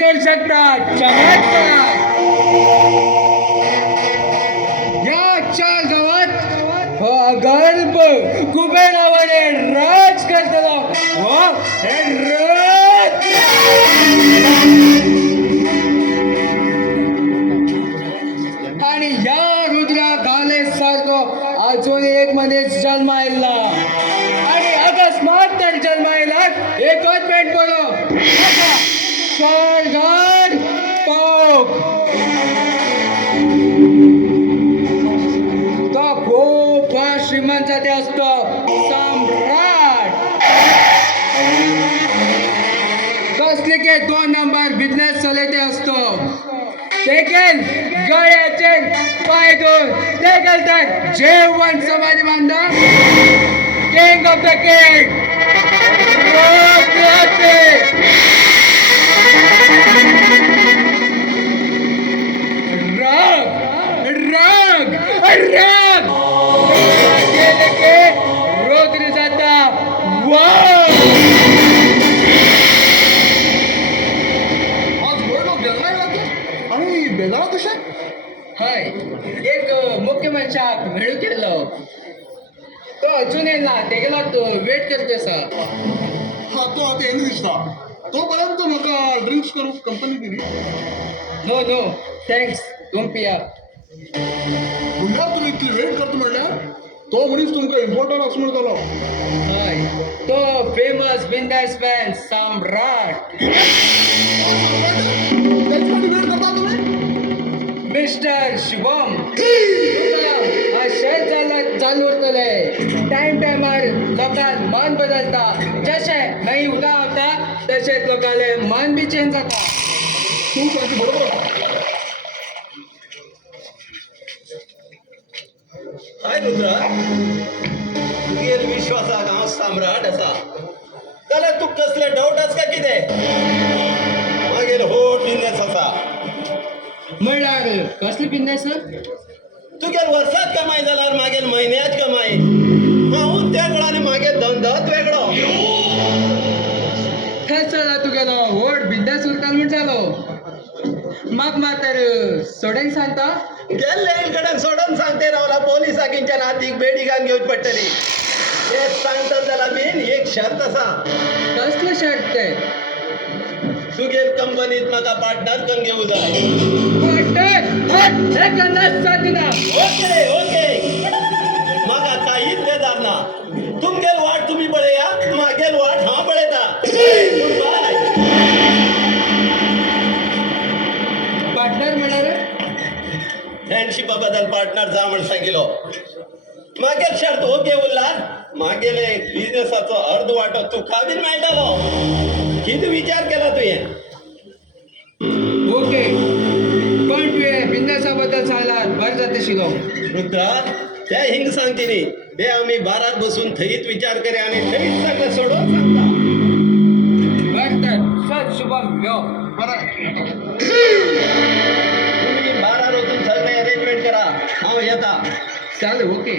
करू शकतात चमत्कार. याच्या गावात गल्प कुबेर नावाने राज करतलो हे राज. आणि या रुद्रा घाले सारखो अजून एक मध्येच जन्म आयला आणि अकस्मात तर जन्म आयला एकच पेट पडो स्वर्गात पाव. तो खूप श्रीमंत जाती असतो सम्राट. कसले के 2 नंबर बिझनेस चलते असतो. देखील गळ्याचे पाय दोन ते घालतात जेवण समाधी बांधा किंग ऑफ द किंग राग राग राग गेले के रोद्र जाता. आणि बेजारा कशा हय एक मुख्य मनशाक मेळू केलो तो अजून येयला तेगेला तो वेट करते असा. हा तो आता येणे दिसता. तोपर्यंत म्हाका ड्रिंक्स करूंक कंपनी दिली. नो नो थँक्स तुम पिया. गुंडार तुम्ही इतकी वेट करता म्हणल्यार तो मनीस तुमकां इम्पॉर्टंट असं म्हणटलो. हय तो फेमस बिझनेसमॅन सम्राट त्याच्यासाठी वेट करता तुम्ही. मिस्टर शुभम. अशेंच चालू उरतले. टायमार लोकांक मन बदलता. जशे नई उदक आवता तशेंच लोकांले मन बी चेंज जाता. तू सारखी बरोबर. हाय रुद्रा, तुगेर विश्वासाक हांव सम्राट आसा जाल्यार तूं कसले डावट आसा काय कितें? मागीर हो बिझनेस आसा. म्हणल्यार कसली बिझनेस? तुगेर वर्सात कमाई जाल्यार मागीर म्हयन्याच कमाई. हांव वेगळो आनी मागीर धंदोच वेगळो. थंयच जाला तुगेलो व्हड बिझनेस उरता म्हूण जालो. म्हाका मातर सोडेन सांगता. गेल्ले कडेन सोडून सांगते रावला पोलिसांच्यान हातीक बेडिगान घेवची पडटली. हे सांगता जाल्यार बीन एक शर्त आसा. कसले शर्ट ते? तुगेर कंपनीत म्हाका पार्टनर करून घेवूं जाय. ओके ओके म्हाका काहीच बेजार ना. तुमगेल वाट तुम्ही पळया मागेल वाट हांव पळयता. बाय. पार्टनर म्हणाले फ्रेंडशिपा बद्दल पार्टनर जा म्हण सांगिलो. मागेल शर्त ओके उरला. मागेले बिझनेसाचो अर्ध वांटो तुका बीन मेळटलो. कितें विचार केला तुवें? ओके पण तुवें बिझनेसा बद्दल सांगलात बरें जातशिलो. रुद्रा ते हिंग सांगते न्ही ते आमी बारात बसून थंयच विचार करया आनी थंयच सगळें सोडून सांगता. बरें तर चल शुभम यो. बरं. तुम्ही बारात वचून सगळें अरेंजमेंट करा. हांव येता. चालेल ओके.